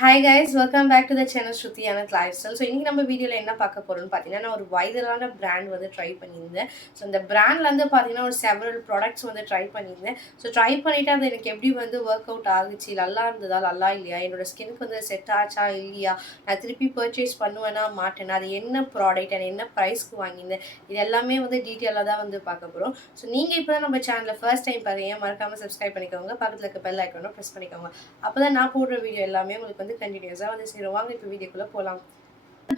Hi guys, welcome back to the channel Shruti and life style. So இன்னைக்கு நம்ம வீடியோவில் என்ன பார்க்க போகிறோம்னு பார்த்தீங்கன்னா, நான் ஒரு வைரலான பிராண்ட் வந்து ட்ரை பண்ணியிருந்தேன். ஸோ இந்த பிராண்ட்லேருந்து பார்த்தீங்கன்னா ஒரு செவரல் ப்ராடக்ட்ஸ் வந்து ட்ரை பண்ணியிருந்தேன். ஸோ ட்ரை பண்ணிவிட்டு அது எனக்கு எப்படி வந்து ஒர்க் அவுட் ஆகுச்சு, நல்லா இருந்ததா நல்லா இல்லையா, என்னோட ஸ்கின்னுக்கு வந்து செட் ஆச்சா இல்லையா, நான் திருப்பி பர்ச்சேஸ் பண்ணுவேன்னா மாட்டேன்னா, அது என்ன ப்ராடக்ட் அண்ட் என்ன ப்ரைஸ்க்கு வாங்கியிருந்தேன், இது எல்லாமே வந்து டீட்டெயிலாக தான் வந்து பார்க்க போகிறோம். ஸோ நீங்கள் இப்போ தான் நம்ம சேனலில் ஃபர்ஸ்ட் டைம் பாருங்க, மறக்காமல் சப்ஸ்கிரைப் பண்ணிக்கோங்க, பக்கத்தில் இருக்க பெல் ஐக்கானை ப்ரெஸ் பண்ணிக்கோங்க. அப்போ தான் நான் போடுற வீடியோ எல்லாமே உங்களுக்கு வந்து கண்டினியூஸாக வந்து சேரும். வாங்க இப்போ வீடியோக்குள்ளே போகலாம்.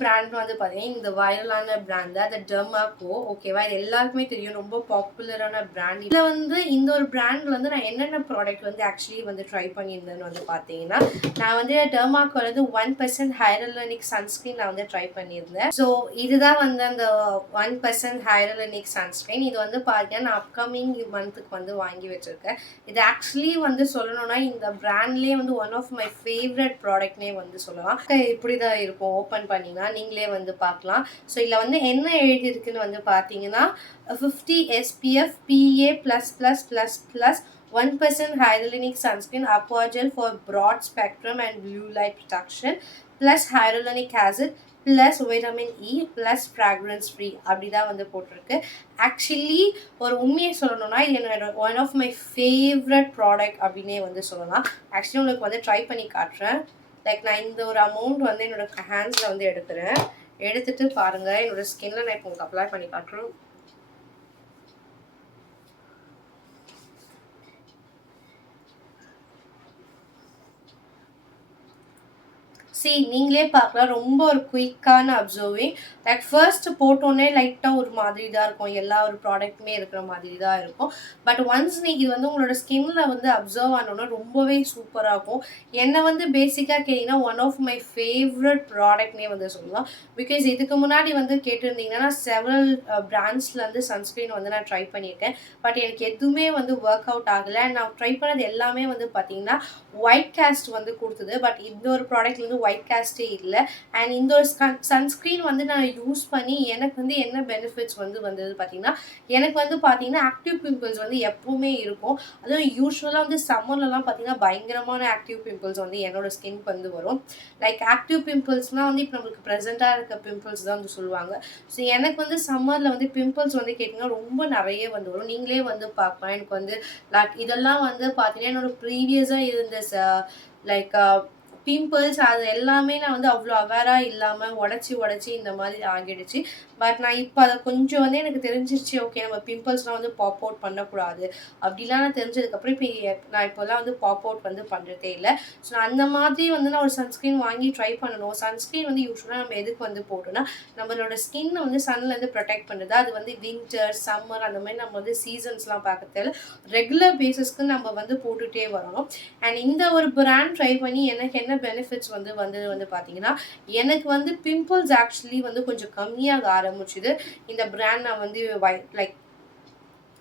பிராண்ட் வந்து பார்த்தீங்கன்னா இந்த வைரலான பிராண்ட் தான் டெர்மாக்கோ. ஓகேவா, இது எல்லாருக்குமே தெரியும், ரொம்ப பாப்புலரான பிராண்ட். இதில் வந்து இந்த ஒரு பிராண்ட்ல வந்து நான் என்னென்ன ப்ராடக்ட் வந்து ஆக்சுவலி வந்து ட்ரை பண்ணியிருந்தேன்னு வந்து பார்த்தீங்கன்னா, நான் வந்து டெர்மாக்கோல வந்து 1% ஹைரலனிக் சன்ஸ்கிரீன் நான் வந்து ட்ரை பண்ணியிருந்தேன். ஸோ இதுதான் வந்து அந்த 1% ஹைரலனிக் சன்ஸ்கிரீன். இது வந்து பார்த்தீங்கன்னா நான் அப்கமிங் மந்த்துக்கு வந்து வாங்கி வச்சிருக்கேன். இது ஆக்சுவலி வந்து சொல்லணும்னா இந்த பிராண்ட்லேயே வந்து ஒன் ஆஃப் மை ஃபேவரட் ப்ராடக்ட்னே வந்து சொல்லலாம். இப்படி தான் இருக்கும், ஓப்பன் பண்ணிங்கன்னா நீங்களே வந்து பார்க்கலாம். ஸோ இதில் வந்து என்ன எழுதியிருக்குன்னு வந்து பார்த்தீங்கன்னா 50 SPF PA++++ 1% hyaluronic sunscreen aqua gel for broad spectrum and blue light protection plus hyaluronic acid plus vitamin E plus fragrance free அப்படி தான் வந்து போட்டிருக்கு. ஆக்சுவலி ஒரு உண்மையை சொல்லணும்னா இது என்னோட one of my favourite product அப்படின்னே வந்து சொல்லலாம். ஆக்சுவலி உங்களுக்கு வந்து ட்ரை பண்ணி காட்டுறேன். லைக் நான் இந்த ஒரு அமௌண்ட் வந்து என்னோட ஹேண்ட்ஸில் வந்து எடுக்கிறேன். எடுத்துட்டு பாருங்கள், என்னோட ஸ்கின்ல நான் இப்போ உங்களுக்கு அப்ளை பண்ணி காட்டுறேன். நீங்களே பார்க்கலாம், ரொம்ப ஒரு குயிக்கான அப்சர்விங். லைக் ஃபர்ஸ்ட் போட்டோன்னே லைட்டாக ஒரு மாதிரி தான் இருக்கும், எல்லா ஒரு ப்ராடக்ட்டுமே இருக்கிற மாதிரி தான் இருக்கும். பட் ஒன்ஸ் இது வந்து உங்களோட ஸ்கின்ல வந்து அப்சர்வ் ஆனோன்னா ரொம்பவே சூப்பராக இருக்கும். என்னை வந்து பேசிக்காக கேட்டிங்கன்னா ஒன் ஆஃப் மை ஃபேவரட் ப்ராடக்ட்னே வந்து சொல்லலாம். பிகாஸ் இதுக்கு முன்னாடி வந்து கேட்டிருந்தீங்கன்னா செவரல் பிராண்ட்ஸ்லேருந்து சன்ஸ்க்ரீன் வந்து நான் ட்ரை பண்ணியிருக்கேன். பட் எனக்கு எதுவுமே வந்து ஒர்க் அவுட் ஆகலை. நான் ட்ரை பண்ணது எல்லாமே வந்து பார்த்தீங்கன்னா ஒயிட் காஸ்ட் வந்து கொடுத்தது. பட் இந்த ஒரு ப்ராடக்ட் வந்து ஒயிட் காஸ்டே இல்லை. அண்ட் இந்த ஒரு சன்ஸ்க்ரீன் வந்து நான் யூஸ் பண்ணி எனக்கு வந்து என்ன பெனிஃபிட்ஸ் வந்து வந்தது பார்த்தீங்கன்னா, எனக்கு வந்து பார்த்தீங்கன்னா ஆக்டிவ் பிம்பிள்ஸ் வந்து எப்பவுமே இருக்கும். அதுவும் யூஸ்வலாக வந்து சம்மர்லலாம் பார்த்தீங்கன்னா பயங்கரமான ஆக்டிவ் பிம்பிள்ஸ் வந்து என்னோட ஸ்கின்க்கு வந்து வரும். லைக் ஆக்டிவ் பிம்பிள்ஸ்னால் வந்து இப்போ நம்மளுக்கு ப்ரெசென்ட்டாக இருக்க பிம்பிள்ஸ் தான் வந்து சொல்லுவாங்க. ஸோ எனக்கு வந்து சம்மரில் வந்து பிம்பிள்ஸ் வந்து கேட்டிங்கன்னா ரொம்ப நிறைய வந்து வரும். நீங்களே வந்து பார்க்கலாம். எனக்கு வந்து லைக் இதெல்லாம் வந்து பார்த்தீங்கன்னா என்னோட ப்ரீவியஸாக இருந்த லைக் பிம்பிள்ஸ் அது எல்லாமே நான் வந்து அவ்வளோ அவேராக இல்லாமல் உடச்சி இந்த மாதிரி ஆகிடுச்சு. பட் நான் இப்போ அதை கொஞ்சம் வந்து எனக்கு தெரிஞ்சிருச்சு, ஓகே நம்ம பிம்பிள்ஸ்லாம் வந்து பாப் அவுட் பண்ணக்கூடாது அப்படிலாம் நான் தெரிஞ்சதுக்கப்புறம் இப்போ நான் இப்போல்லாம் வந்து பாப் அவுட் வந்து பண்ணுறதே இல்லை. ஸோ அந்த மாதிரி வந்து நான் ஒரு சன்ஸ்க்ரீன் வாங்கி ட்ரை பண்ணணும். சன்ஸ்க்ரீன் வந்து யூஸ்வலாக நம்ம எதுக்கு வந்து போட்டோம்னா நம்மளோட ஸ்கின்னை வந்து சன்லேருந்து ப்ரொடெக்ட் பண்ணுறது. அது வந்து வின்டர் சம்மர் அந்த மாதிரி நம்ம வந்து சீசன்ஸ்லாம் பார்க்கறதால ரெகுலர் பேசிஸ்க்கு நம்ம வந்து போட்டுகிட்டே வரணும். அண்ட் இந்த ஒரு பிராண்ட் ட்ரை பண்ணி எனக்கு என்ன பெனிஃபிட்ஸ் வந்து வந்தது வந்து பார்த்தீங்கன்னா, எனக்கு வந்து பிம்பிள்ஸ் ஆக்சுவலி வந்து கொஞ்சம் கம்மியாக ஆரம்பிச்சுது. இந்த பிராண்ட் நான் வந்து லைக்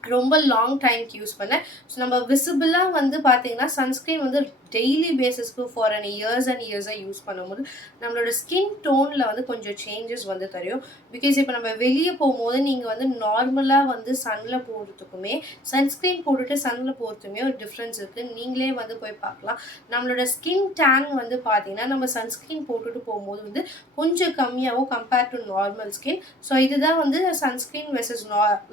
ரொம்ப லாங் டைம்க்கு யூஸ் பண்ணேன். ஸோ நம்ம விசிபிளாக வந்து பார்த்தீங்கன்னா சன்ஸ்க்ரீன் வந்து டெய்லி பேசிஸ்க்கு ஃபார் அன் இயர்ஸ் அண்ட் இயர்ஸாக யூஸ் பண்ணும்போது நம்மளோட ஸ்கின் டோனில் வந்து கொஞ்சம் சேஞ்சஸ் வந்து தெரியும். பிகாஸ் இப்போ நம்ம வெளியே போகும்போது நீங்கள் வந்து நார்மலாக வந்து சன்னில் போடுறதுக்குமே சன்ஸ்க்ரீன் போட்டுட்டு சன்னில் போகிறதுக்குமே ஒரு டிஃப்ரென்ஸ் இருக்குது. நீங்களே வந்து போய் பார்க்கலாம். நம்மளோட ஸ்கின் டேன் வந்து பார்த்தீங்கன்னா நம்ம சன்ஸ்க்ரீன் போட்டுட்டு போகும்போது வந்து கொஞ்சம் கம்மியாகவும் compared to normal skin. So இதுதான் வந்து சன்ஸ்க்ரீன் வெர்சஸ்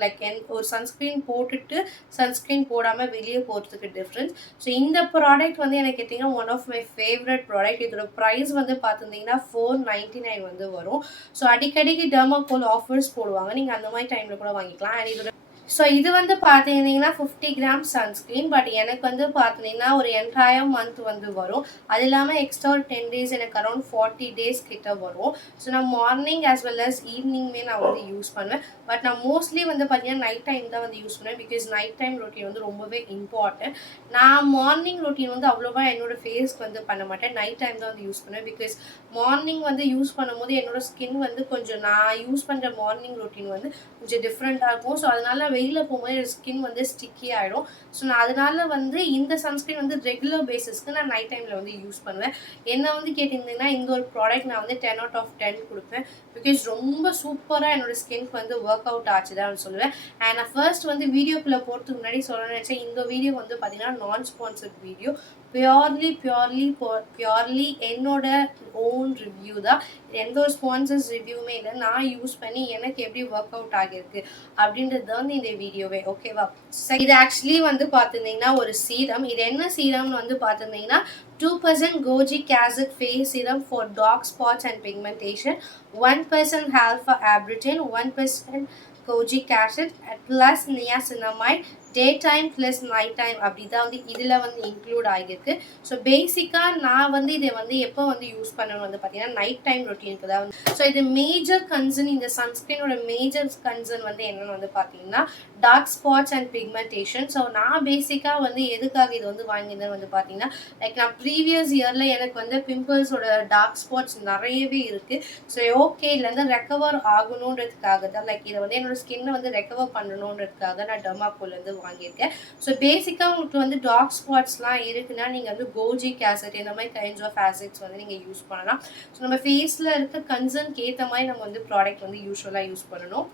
லைக் ஒரு சன்ஸ்க்ரீன் போட்டுட்டு சன்ஸ்க்ரீன் போடாமல் வெளியே போகிறதுக்கு டிஃப்ரென்ஸ். ஸோ இந்த ப்ராடக்ட் வந்து எனக்கு கேட்டிங்கன்னா one of my favourite product. இதோட ப்ரைஸ் வந்து பார்த்துருந்தீங்கன்னா 499 வந்து வரும். ஸோ அடிக்கடிக்கு டெர்மாகோல் ஆஃபர்ஸ் போடுவாங்க, நீங்கள் அந்த மாதிரி டைமில் கூட வாங்கிக்கலாம். அண்ட் இதோட இது வந்து பார்த்தீங்கன்னா 50 கிராம் சன்ஸ்க்ரீன். பட் எனக்கு வந்து பார்த்தீங்கன்னா ஒரு என்டையர் மந்த் வந்து வரும். அது இல்லாமல் எக்ஸ்ட்ரா ஒரு 10 டேஸ் எனக்கு அரௌண்ட் 40 டேஸ் கிட்ட வரும். ஸோ நான் மார்னிங் ஆஸ் வெல் அஸ் ஈவினிங்குமே நான் வந்து யூஸ் பண்ணுவேன். பட் நான் மோஸ்ட்லி வந்து பார்த்தீங்கன்னா நைட் டைம் தான் வந்து யூஸ் பண்ணுவேன். பிகாஸ் நைட் டைம் ரொட்டீன் வந்து ரொம்பவே இம்பார்ட்டன்ட். நான் மார்னிங் ரொட்டீன் வந்து அவ்வளோவா என்னோட ஃபேஸ்க்கு வந்து பண்ண மாட்டேன். நைட் டைம் தான் வந்து யூஸ் பண்ணுவேன். பிகாஸ் மார்னிங் வந்து யூஸ் பண்ணும்போது என்னோட ஸ்கின் வந்து கொஞ்சம் நான் யூஸ் பண்ணுற மார்னிங் ரொட்டீன் வந்து கொஞ்சம் டிஃப்ரெண்ட்டாக இருக்கும். ஸோ அதனால வெயிலில் போகும்போது என்னோட ஸ்கின் வந்து ஸ்டிக்கி ஆகிடும். ஸோ நான் அதனால வந்து இந்த சன்ஸ்க்ரீன் வந்து ரெகுலர் பேசிஸ்க்கு நான் நைட் டைமில் வந்து யூஸ் பண்ணுவேன். என்ன வந்து கேட்டிங்கன்னா இந்த ஒரு ப்ராடக்ட் நான் வந்து 10 out of 10 கொடுப்பேன். பிகாஸ் ரொம்ப சூப்பராக என்னோட ஸ்கின்க்கு வந்து ஒர்க் அவுட் ஆச்சு தான் சொல்லுவேன். அண்ட் நான் ஃபர்ஸ்ட் வந்து வீடியோக்குள்ளே போகிறதுக்கு முன்னாடி சொல்ல நினச்சேன், இந்த வீடியோ வந்து பார்த்தீங்கன்னா நான் ஸ்பான்சர்ட் வீடியோ, பியூர்லி என்னோட ஓன் ரிவ்யூ தான். எந்த ஒரு ஸ்பான்சர்ஸ் ரிவ்யூமே இல்லை, நான் யூஸ் பண்ணி எனக்கு எப்படி ஒர்க் அவுட் ஆகிருக்கு அப்படின்றது தான் இந்த வீடியோவே. ஓகேவா? இது ஆக்சுவலி வந்து பார்த்துருந்தீங்கன்னா ஒரு சீரம். இது என்ன சீரம்னு வந்து பார்த்துருந்தீங்கன்னா 2% Kojic acid face serum for dark spots and pigmentation, 1% alpha arbutin, 1% Kojic acid plus niacinamide, day time plus night time அப்படி தான் வந்து இதில் வந்து இன்க்ளூட் ஆகியிருக்கு. ஸோ பேசிக்காக நான் வந்து இதை வந்து எப்போ வந்து யூஸ் பண்ணணும் வந்து பார்த்தீங்கன்னா நைட் டைம் ரொட்டீனுக்கு தான் வந்து. ஸோ இது மேஜர் கன்சர்ன், இந்த சன்ஸ்க்ரீனோட மேஜர் கன்சர்ன் வந்து என்னென்னு வந்து பார்த்தீங்கன்னா dark spots and pigmentation. So நான் பேசிக்காக வந்து எதுக்காக இது வந்து வாங்கியிருந்தேன் வந்து பார்த்தீங்கன்னா, லைக் நான் ப்ரீவியஸ் இயரில் எனக்கு வந்து பிம்பிள்ஸோட டார்க் ஸ்பாட்ஸ் நிறையவே இருக்குது. ஸோ ஓகே இதுலேருந்து ரெக்கவர் ஆகணுன்றதுக்காக தான், லைக் இதை வந்து என்னோட ஸ்கின்னை வந்து ரெக்கவர் பண்ணணுன்றதுக்காக நான் டெர்மாக்கோலேருந்து வாங்கியிருக்கேன். ஸோ பேசிக்காக உங்களுக்கு வந்து டார்க் ஸ்பாட்ஸ்லாம் இருக்குன்னா நீங்கள் வந்து கோஜிக் ஆசிட் இந்த மாதிரி கைண்ட்ஸ் ஆஃப் ஆசிட்ஸ் வந்து நீங்கள் யூஸ் பண்ணலாம். ஸோ நம்ம ஃபேஸில் இருக்க கன்சர்னுக்கு ஏற்ற மாதிரி நம்ம வந்து ப்ராடக்ட் வந்து யூஸ்வலாக யூஸ் பண்ணணும்.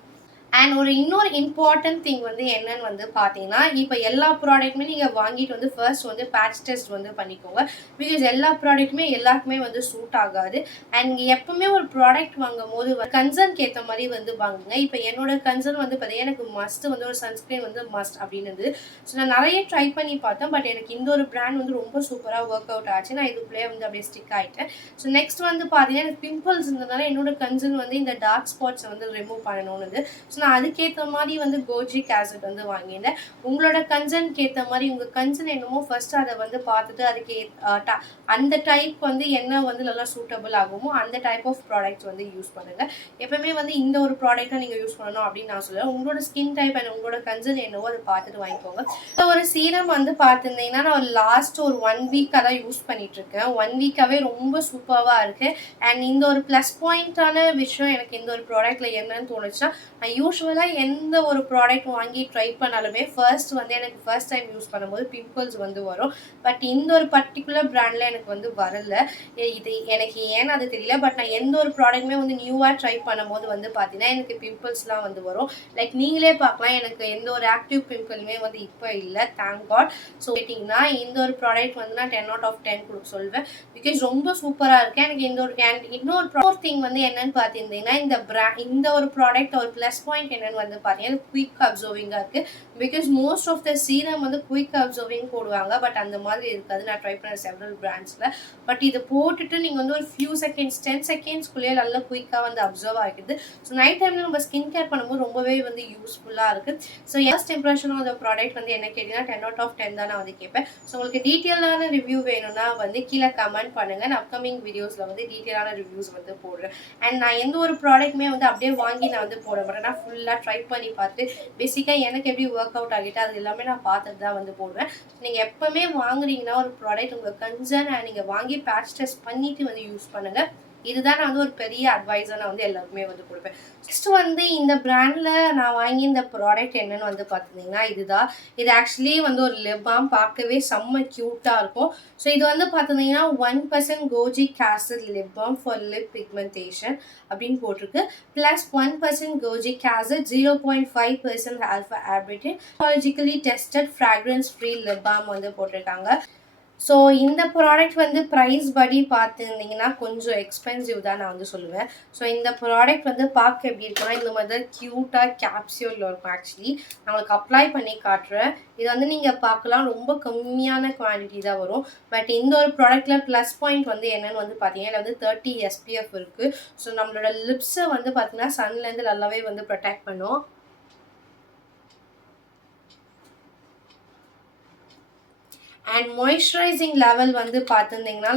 அண்ட் இன்னொரு இம்பார்ட்டன்ட் திங் வந்து என்னன்னு வந்து பார்த்தீங்கன்னா, இப்போ எல்லா ப்ராடக்ட்டுமே நீங்கள் வாங்கிட்டு வந்து ஃபர்ஸ்ட் வந்து பேட்ச் டெஸ்ட் வந்து பண்ணிக்கோங்க. பிகாஸ் எல்லா ப்ராடக்ட்டுமே எல்லாருக்குமே வந்து சூட் ஆகாது. அண்ட் நீங்கள் எப்பவுமே ஒரு ப்ராடக்ட் வாங்கும் போது கன்சர்னுக்கு ஏற்ற மாதிரி வந்து வாங்குங்க. இப்போ என்னோட கன்சர்ன் வந்து பார்த்தீங்கன்னா எனக்கு மஸ்ட் வந்து ஒரு சன்ஸ்க்ரீன் வந்து மஸ்ட் அப்படின்னு. ஸோ நான் நிறைய ட்ரை பண்ணி பார்த்தேன். பட் எனக்கு இந்த ஒரு பிராண்ட் வந்து ரொம்ப சூப்பராக ஒர்க் அவுட் ஆச்சு. நான் இதுக்குள்ளேயே வந்து அப்படியே ஸ்டிக் ஆகிட்டேன். ஸோ நெக்ஸ்ட் வந்து பார்த்தீங்கன்னா எனக்கு பிம்பிள்ஸ் இருந்ததுனால என்னோட கன்சர்ன் வந்து இந்த டார்க் ஸ்பாட்ஸை வந்து ரிமூவ் பண்ணணும்னு. ஸோ நான் அதுக்கேற்ற மாதிரி வந்து கோஜிக் ஆசிட் வந்து வாங்கியிருந்தேன். உங்களோட கன்சர்னுக்கு ஏற்ற மாதிரி உங்கள் கன்சர்ன் என்னமோ ஃபர்ஸ்ட் அதை வந்து பார்த்துட்டு அதுக்கு அந்த டைப் வந்து என்ன வந்து நல்லா சூட்டபிள் ஆகுமோ அந்த டைப் ஆஃப் ப்ராடக்ட்ஸ் வந்து யூஸ் பண்ணுங்கள். எப்பவுமே வந்து இந்த ஒரு ப்ராடக்ட்டை நீங்கள் யூஸ் பண்ணணும் அப்படின்னு நான் சொல்லுவேன். உங்களோட ஸ்கின் டைப் அண்ட் உங்களோட கன்சர்ன் என்னவோ அதை பார்த்துட்டு வாங்கிக்கோங்க. ஸோ ஒரு சீரம் வந்து பார்த்துருந்தீங்கன்னா நான் லாஸ்ட் ஒரு 1 வீக்காக தான் யூஸ் பண்ணிட்டு இருக்கேன். 1 வீக்காகவே ரொம்ப சூப்பராக இருக்கு. அண்ட் இந்த ஒரு ப்ளஸ் பாயிண்டான விஷயம் எனக்கு இந்த ஒரு ப்ராடக்ட்ல என்னன்னு தோணுச்சுன்னா, நான் யூஸ்வலாக எந்த ஒரு ப்ராடக்ட் வாங்கி ட்ரை பண்ணாலுமே ஃபர்ஸ்ட் வந்து எனக்கு ஃபர்ஸ்ட் டைம் யூஸ் பண்ணும்போது பிம்பிள்ஸ் வந்து வரும். பட் இந்த ஒரு பர்டிகுலர் பிராண்டில் எனக்கு வந்து வரல. இது எனக்கு ஏன்னு அது தெரியல. பட் நான் எந்த ஒரு ப்ராடக்ட்டுமே வந்து நியூவாக ட்ரை பண்ணும்போது வந்து பார்த்தீங்கன்னா எனக்கு பிம்பிள்ஸ்லாம் வந்து வரும். லைக் நீங்களே பார்க்கலாம், எனக்கு எந்த ஒரு ஆக்டிவ் பிம்பிளுமே வந்து இப்போ இல்லை, தேங்க் காட். ஸோ கேட்டிங்கன்னா இந்த ஒரு ப்ராடக்ட் வந்து நான் 10 out of 10 கொடுக்க சொல்வேன். பிகாஸ் ரொம்ப சூப்பராக இருக்குது. எனக்கு இன்னொரு திங் வந்து என்னன்னு பார்த்தீங்கன்னா இந்த ஒரு ப்ராடக்ட் ஒரு ப்ளஸ் பாயிண்ட் என்னன்னு வந்து பார்த்தீங்கன்னா குயிக் அப்சர்விங்காக இருக்குது. Because most of the serum வந்து குயிக் அப்சர்விங் போடுவாங்க. பட் அந்த மாதிரி இருக்காது. நான் ட்ரை பண்ண செவரல் பிராண்ட்ஸில். பட் இதை போட்டுட்டு நீங்கள் வந்து ஒரு ஃபியூ செகண்ட்ஸ் 10 செகண்ட்ஸ்குள்ளேயே நல்லா குயிக்காக வந்து அப்சர்வ் ஆகிடுது. ஸோ நைட் டைமில் நம்ம ஸ்கின் கேர் பண்ணும்போது ரொம்பவே வந்து யூஸ்ஃபுல்லாக இருக்குது. So first impression of the product வந்து என்ன கேட்டிங்கன்னா 10 out of 10 தான் நான் வந்து கேட்பேன். ஸோ உங்களுக்கு டீட்டெயிலான ரிவ்யூ வேணும்னா வந்து கீழே கமெண்ட் பண்ணுங்கள். நான் அப்கமிங் வீடியோஸில் வந்து டீட்டெயிலான ரிவ்யூஸ் வந்து போடுறேன். அண்ட் நான் எந்த ஒரு ப்ராடக்ட்டுமே வந்து அப்படியே வாங்கி நான் வந்து போட மாட்டேன். நான் ஃபுல்லாக ட்ரை பண்ணி பார்த்து பேசிக்காக எனக்கு எப்படி ஒர்க் அவுட் ஆகிட்டு அது எல்லாமே நான் பார்த்துட்டு தான் வந்து போடுவேன். நீங்கள் எப்போவுமே வாங்குறீங்கன்னா ஒரு ப்ராடக்ட் உங்கள் கன்சர்ன் நீங்கள் வாங்கி பேட்ச் டெஸ்ட் பண்ணிவிட்டு வந்து யூஸ் பண்ணுங்கள். இதுதான் நான் வந்து ஒரு பெரிய அட்வைஸாக நான் வந்து எல்லாருக்குமே வந்து கொடுப்பேன். நெக்ஸ்ட் வந்து இந்த பிராண்டில் நான் வாங்கி இந்த ப்ராடக்ட் என்னென்னு வந்து பார்த்துருந்தீங்கன்னா இதுதான். இது ஆக்சுவலி வந்து ஒரு லிப் பாம், பார்க்கவே செம்ம க்யூட்டாக இருக்கும். ஸோ இது வந்து பார்த்துருந்தீங்கன்னா 1% kojic acid lip balm for lip pigmentation அப்படின்னு போட்டிருக்கு. Plus 1% kojic acid, 0.5% alpha arbutin, biologically tested fragrance free lip balm வந்து போட்டிருக்காங்க. ஸோ இந்த ப்ராடக்ட் வந்து ப்ரைஸ் படி பார்த்துருந்தீங்கன்னா கொஞ்சம் எக்ஸ்பென்சிவ் தான் நான் வந்து சொல்லுவேன். ஸோ இந்த ப்ராடக்ட் வந்து பார்க்க எப்படி இருக்குன்னா இந்த மாதிரி தான் க்யூட்டாக கேப்சியூலில் இருக்கும். ஆக்சுவலி நான் உங்களுக்கு அப்ளை பண்ணி காட்டுறேன். இது வந்து நீங்கள் பார்க்கலாம் ரொம்ப கம்மியான குவான்டிட்டி தான் வரும். பட் இந்த ஒரு ப்ராடக்ட்டில் ப்ளஸ் பாயிண்ட் வந்து என்னென்னு வந்து பார்த்தீங்கன்னா இதில் வந்து 30 SPF இருக்குது. ஸோ நம்மளோட லிப்ஸை வந்து பார்த்தீங்கன்னா சன்லேருந்து நல்லாவே வந்து ப்ரொடெக்ட் பண்ணும். அண்ட் மாய்ஸ்சரைசிங் லெவல் வந்து பார்த்துருந்தீங்கன்னா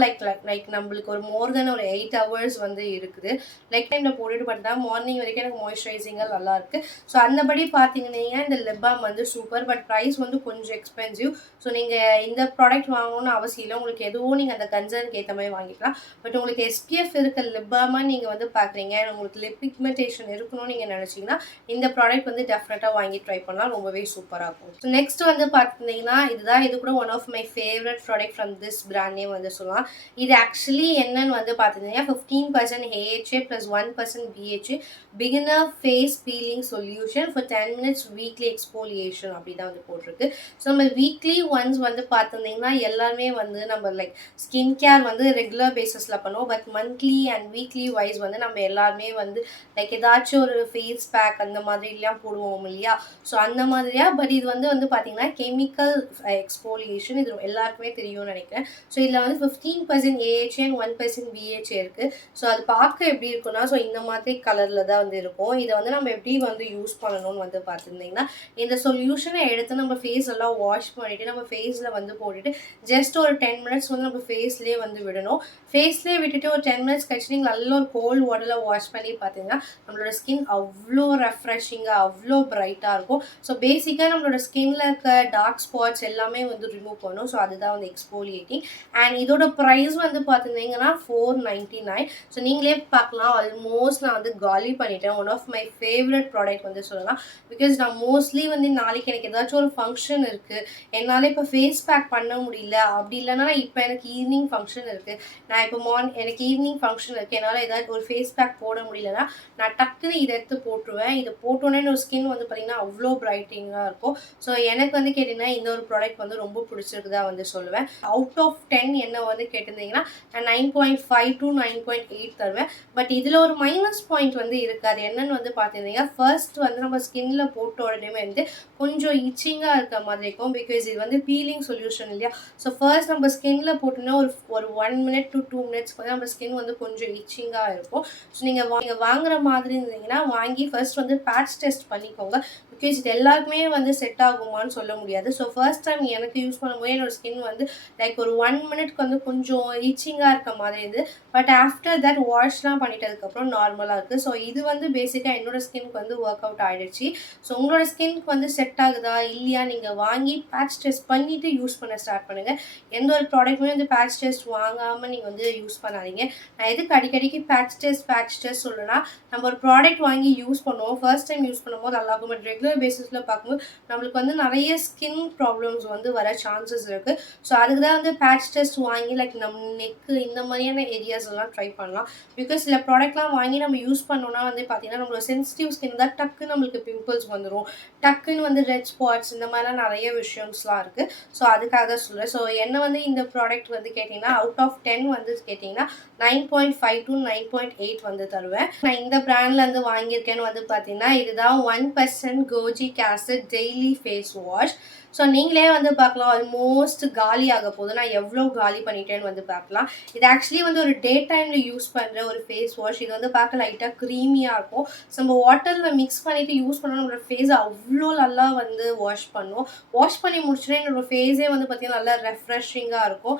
லைக் நம்மளுக்கு ஒரு மோர் தென் ஒரு 8 ஹவர்ஸ் வந்து இருக்குது. லைக் டைமில் போட்டுட்டு பண்ணிட்டா மார்னிங் வரைக்கும் எனக்கு மாய்ஸ்சரைசிங்காக நல்லா இருக்குது. ஸோ அந்தபடி பார்த்தீங்கன்னா இந்த லிப் பாம் வந்து சூப்பர். பட் ப்ரைஸ் வந்து கொஞ்சம் எக்ஸ்பென்சிவ். ஸோ நீங்கள் இந்த ப்ராடக்ட் வாங்கணும்னு அவசியம் இல்லை. உங்களுக்கு எதுவும் நீங்கள் அந்த கன்சர்னுக்கு ஏற்ற மாதிரி வாங்கிக்கலாம். பட் உங்களுக்கு எஸ்பிஎஃப் இருக்க லிப் பாமாக நீங்கள் வந்து பார்க்குறீங்க, உங்களுக்கு லிப் பிக்மெண்டேஷன் இருக்கணும்னு நீங்கள் நினச்சிங்கன்னா இந்த ப்ராடக்ட் வந்து டெஃபினட்டாக வாங்கி ட்ரை பண்ணலாம். ரொம்பவே சூப்பராக இருக்கும். ஸோ நெக்ஸ்ட் வந்து பார்த்தீங்கன்னா இது கூட one of my favourite product from this brand name வந்து சொல்லலாம். இது ஆக்சுவலி என்னன்னு வந்து பார்த்தீங்கன்னா 15% AHA + 1% BHA beginner face peeling solution for 10 minutes weekly exfoliation அப்படி தான் வந்து போட்டிருக்கு. ஸோ நம்ம வீக்லி ஒன்ஸ் வந்து பார்த்துருந்தீங்கன்னா எல்லாருமே வந்து நம்ம லைக் ஸ்கின் கேர் வந்து ரெகுலர் பேசிஸில் பண்ணுவோம். But monthly and weekly wise வந்து நம்ம எல்லாருமே வந்து லைக் ஏதாச்சும் ஒரு ஃபேஸ் பேக் அந்த மாதிரிலாம் போடுவோம் இல்லையா? ஸோ அந்த மாதிரியா. பட் இது வந்து பார்த்தீங்கன்னா கெமிக்கல் எக்ஸ்போலியேஷன். இது எல்லாருக்குமே தெரியும்னு நினைக்கிறேன். ஸோ இதில் வந்து 15% AHA and 1% BHA இருக்குது. ஸோ அது பார்க்க எப்படி இருக்குன்னா ஸோ இந்த மாதிரி கலரில் தான் வந்து இருக்கும். இதை வந்து நம்ம எப்படி வந்து யூஸ் பண்ணணும்னு வந்து பார்த்துருந்தீங்கன்னா இந்த சொல்யூஷனை எடுத்து நம்ம ஃபேஸ் எல்லாம் வாஷ் பண்ணிவிட்டு நம்ம ஃபேஸில் வந்து போட்டுட்டு ஜஸ்ட் ஒரு 10 minutes வந்து நம்ம ஃபேஸ்லேயே வந்து விடணும். ஃபேஸ்லேயே விட்டுட்டு ஒரு 10 minutes கழிச்சு நீங்கள் நல்ல ஒரு கோல்டு வாட்டரில் வாஷ் பண்ணி பார்த்தீங்கன்னா நம்மளோட ஸ்கின் அவ்வளோ ரெஃப்ரெஷிங்காக அவ்வளோ பிரைட்டாக இருக்கும். ஸோ பேசிக்காக நம்மளோட ஸ்கின்ல இருக்க டார்க் ஸ்பாட்ஸ் எல்லாமே வந்து ரிமூவ் பண்ணும். ஸோ அதுதான் வந்து எக்ஸ்போலியேட்டிங். அண்ட் இதோட ப்ரைஸ் வந்து பார்த்துருந்தீங்கன்னா $499. ஸோ நீங்களே பார்க்கலாம் ஆல்மோஸ்ட் நான் வந்து காலி பண்ணிட்டேன். One of my favourite product வந்து சொல்லலாம். பிகாஸ் நான் மோஸ்ட்லி வந்து நாளைக்கு எனக்கு ஏதாச்சும் ஒரு ஃபங்க்ஷன் இருக்குது, என்னால் இப்போ ஃபேஸ் பேக் பண்ண முடியல, அப்படி இல்லைன்னா இப்போ எனக்கு ஈவினிங் ஃபங்க்ஷன் இருக்குது, நான் இப்போ எனக்கு ஈவினிங் ஃபங்க்ஷன் இருக்குது, என்னால் ஏதாச்சும் ஒரு ஃபேஸ் பேக் போட முடியலன்னா நான் டக்குன்னு இதை எடுத்து போட்டுருவேன். இதை போட்டோன்னே ஒரு ஸ்கின் வந்து பார்த்திங்கன்னா அவ்வளோ பிரைட்டிங்காக இருக்கும். ஸோ எனக்கு வந்து கேட்டிங்கன்னா இந்த ஒரு ப்ராடக்ட் வந்து ரொம்ப பிடிச்சிருக்குதா வந்து சொல்லுவேன். அவுட் ஆஃப் 10 என்ன வந்து கேட்டிருந்தீங்கன்னா நான் 9.5 to 9.8 தருவேன். பட் இதில் ஒரு மைனஸ் பாயிண்ட் வந்து இருக்குது. அது என்னன்னு வந்து பார்த்துருந்தீங்கன்னா ஃபர்ஸ்ட் வந்து நம்ம ஸ்கின்ல போட்ட உடனே வந்து கொஞ்சம் இச்சிங்காக இருக்க மாதிரி இருக்கும். பிகாஸ் இது வந்து பீலிங் சொல்யூஷன் இல்லையா? ஸோ ஃபர்ஸ்ட் நம்ம ஸ்கின்ல போட்டோன்னா ஒரு 1 minute to 2 minutes வந்து நம்ம ஸ்கின் வந்து கொஞ்சம் இச்சிங்காக இருக்கும். ஸோ நீங்கள் வாங்குற மாதிரி இருந்தீங்கன்னா வாங்கி ஃபர்ஸ்ட் வந்து பேட்ச் டெஸ்ட் பண்ணிக்கோங்க. பிகாஸ் இது எல்லாருக்குமே வந்து செட் ஆகுமான்னு சொல்ல முடியாது. ஸோ ஃபர்ஸ்ட் டைம் எனக்கு யூஸ் பண்ணும்போது என்னோட ஸ்கின் வந்து லைக் ஒரு 1 minute வந்து கொஞ்சம் இச்சிங்காக இருக்க மாதிரி இது. பட் ஆஃப்டர் தட் வாஷ்லாம் பண்ணிட்டதுக்கப்புறம் நார்மலாக இருக்குது. ஸோ இது வந்து பேசிக்காக என்னோட ஸ்கின்க்கு வந்து ஒர்க் அவுட் ஆகிடுச்சு. ஸோ உங்களோட ஸ்கின்க்கு வந்து செட் ஆகுதா இல்லையா நீங்கள் வாங்கி பேட்ச் டெஸ்ட் பண்ணிவிட்டு யூஸ் பண்ண ஸ்டார்ட் பண்ணுங்கள். எந்த ஒரு ப்ராடக்ட்டுமே வந்து பேட்ச் டெஸ்ட் வாங்காமல் நீங்கள் வந்து யூஸ் பண்ணாதீங்க. நான் எதுக்கு அடிக்கடிக்கு பேட்ச் டெஸ்ட் சொல்லணும்னா நம்ம ஒரு ப்ராடக்ட் வாங்கி யூஸ் பண்ணுவோம். ஃபர்ஸ்ட் டைம் யூஸ் பண்ணும்போது நல்லா இருக்கும். பட் ரெகுலர் பேசிஸில் பார்க்கும்போது நம்மளுக்கு வந்து நிறைய ஸ்கின் ப்ராப்ளம்ஸ் வந்து வர சான்சஸ் இருக்குது. ஸோ அதுக்கு தான் வந்து பேட்ச் டெஸ்ட் வாங்கி லைக் நம்ம நெக்கு இந்த மாதிரியான ஏரியாஸ் எல்லாம் ட்ரை பண்ணலாம். பிகாஸ் சில ப்ராடக்ட்லாம் வாங்கி நம்ம யூஸ் பண்ணோன்னா வந்து பார்த்திங்கன்னா நம்மளோட சென்சிட்டிவ் ஸ்கின் தான் டக்குன்னு நம்மளுக்கு பிம்பிள்ஸ் வந்துடும், டக்குன்னு வந்து ரெட் ஸ்பாட்ஸ் இந்த மாதிரிலாம் நிறைய விஷயம்ஸ்லாம் இருக்குது. ஸோ அதுக்காக சொல்கிறேன். ஸோ என்ன வந்து இந்த ப்ராடக்ட் வந்து கேட்டிங்கன்னா அவுட் ஆஃப் 10 வந்து கேட்டிங்கன்னா 9.5 to 9.8 வந்து தருவேன். நான் இந்த பிராண்ட்லேருந்து வாங்கியிருக்கேன்னு வந்து பார்த்தீங்கன்னா இதுதான் 1% kojic acid daily face wash. So நீங்களே வந்து பார்க்கலாம் ஆல்மோஸ்ட் காலி ஆக போகுது. நான் எவ்வளோ காலி பண்ணிட்டேன்னு வந்து பார்க்கலாம். இது ஆக்சுவலி வந்து ஒரு டே டைமில் யூஸ் பண்ணுற ஒரு ஃபேஸ் வாஷ். இது வந்து பார்க்க லைட்டாக க்ரீமியாக இருக்கும். ஸோ நம்ம வாட்டரில் மிக்ஸ் பண்ணிவிட்டு யூஸ் பண்ணோம் நம்மளோட ஃபேஸை அவ்வளோ நல்லா வந்து வாஷ் பண்ணுவோம். வாஷ் பண்ணி முடிச்சுன்னா என்னோட ஃபேஸே வந்து பார்த்திங்கன்னா நல்லா ரெஃப்ரெஷிங்காக இருக்கும்.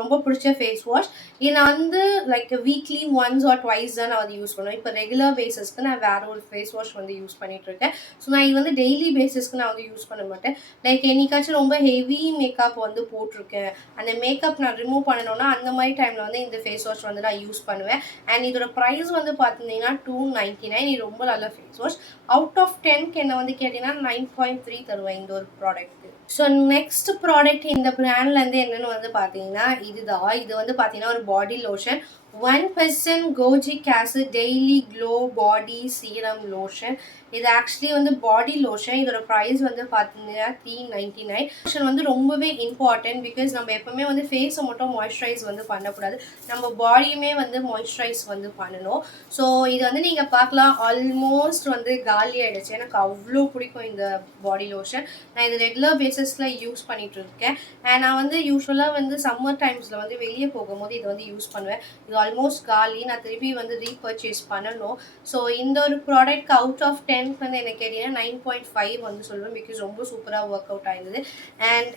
ரொம்ப பிடிச்ச ஃபேஸ் வாஷ். இது நான் வந்து like weekly once R twice தான் நான் வந்து யூஸ் பண்ணுவேன். இப்போ ரெகுலர் பேசிஸ்க்கு நான் வேறு ஒரு ஃபேஸ் வாஷ் வந்து யூஸ் பண்ணிகிட்ருக்கேன். ஸோ நான் இது வந்து டெய்லி பேசிஸ்க்கு நான் வந்து யூஸ் பண்ண மாட்டேன். லைக் என்னைக்காச்சும் ரொம்ப ஹெவி மேக்கப் வந்து போட்டிருக்கேன், அந்த மேக்கப் நான் ரிமூவ் பண்ணணும்னா அந்த மாதிரி டைமில் வந்து இந்த ஃபேஸ் வாஷ் வந்து நான் யூஸ் பண்ணுவேன். அண்ட் இதோட ப்ரைஸ் வந்து பார்த்தீங்கன்னா $299. இது ரொம்ப நல்ல ஃபேஸ் வாஷ். அவுட் ஆஃப் 10க்கு என்ன வந்து கேட்டிங்கன்னா 9.3 தருவேன் இந்த ஒரு ப்ராடக்ட்டு. ஸோ நெக்ஸ்ட் ப்ராடக்ட் இந்த பிராண்ட்லேருந்து என்னென்னு வந்து பார்த்தீங்கன்னா இதுதான். இது வந்து பார்த்தீங்கன்னா ஒரு body lotion 1% kojic acid daily glow body serum lotion. இது ஆக்சுவலி வந்து பாடி லோஷன். இதோட ப்ரைஸ் வந்து பார்த்தீங்கன்னா $399. லோஷன் வந்து ரொம்பவே இம்பார்ட்டன்ட். பிகாஸ் நம்ம எப்போவுமே வந்து ஃபேஸை மட்டும் மாய்ஸ்சரைஸ் வந்து பண்ணக்கூடாது, நம்ம பாடியுமே வந்து மாய்ஸ்சரைஸ் வந்து பண்ணணும். ஸோ இது வந்து நீங்கள் பார்க்கலாம் ஆல்மோஸ்ட் வந்து காலி ஆகிடுச்சு. எனக்கு அவ்வளோ பிடிக்கும் இந்த பாடி லோஷன். நான் இது ரெகுலர் பேசிஸில் யூஸ் பண்ணிகிட்டு இருக்கேன். அண்ட் நான் வந்து யூஸ்வலாக வந்து சம்மர் டைம்ஸில் வந்து வெளியே போகும்போது இதை வந்து யூஸ் பண்ணுவேன். இது ஆல்மோஸ்ட் காலி. நான் திருப்பி வந்து ரீபர்ச்சேஸ் பண்ணணும். ஸோ இந்த ஒரு ப்ராடக்ட்க்கு அவுட் ஆஃப் 10க்கு வந்து என்ன கேட்டீங்கன்னா 9.5 வந்து சொல்லுவேன். பிகாஸ் ரொம்ப சூப்பரா ஒர்க் அவுட் ஆயிருந்தது. அண்ட்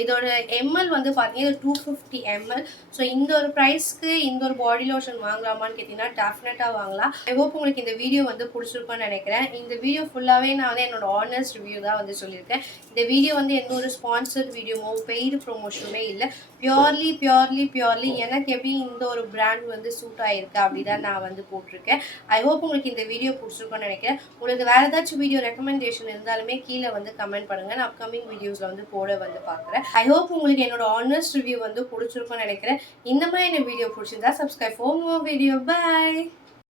இதோட எம்எல் வந்து பார்த்தீங்கன்னா 250 ml. ஸோ இந்த ஒரு ப்ரைஸ்க்கு இந்த ஒரு பாடி லோஷன் வாங்கலாமான்னு கேட்டிங்கன்னா டெஃபினட்டாக வாங்கலாம். ஐ ஹோப் உங்களுக்கு இந்த வீடியோ வந்து பிடிச்சிருக்கும்னு நினைக்கிறேன். இந்த வீடியோ ஃபுல்லாகவே நான் வந்து என்னோட ஆனஸ்ட் ரிவ்யூ தான் வந்து சொல்லியிருக்கேன். இந்த வீடியோ வந்து எந்த ஒரு ஸ்பான்சர்ட் வீடியோவோ பெய்டு ப்ரொமோஷனுமே இல்லை. பியூர்லி எனக்கு எப்படி இந்த ஒரு பிராண்ட் வந்து சூட் ஆயிருக்கு அப்படி தான் நான் வந்து போட்டிருக்கேன். ஐ ஹோப் உங்களுக்கு இந்த வீடியோ பிடிச்சிருக்கும்னு நினைக்கிறேன். உங்களுக்கு வேறு ஏதாச்சும் வீடியோ ரெக்கமெண்டேஷன் இருந்தாலுமே கீழே வந்து கமெண்ட் பண்ணுங்கள். நான் அப்கமிங் வீடியோஸில் வந்து போட வந்து பார்க்குறேன். ஐ ஹோப் உங்களுக்கு என்னோட ஆனஸ்ட் ரிவ்யூ வந்து பிடிச்சிருக்கும்னு நினைக்கிறேன். இந்த மாதிரி என்ன வீடியோ பிடிச்சிருந்தா subscribe for more video. By.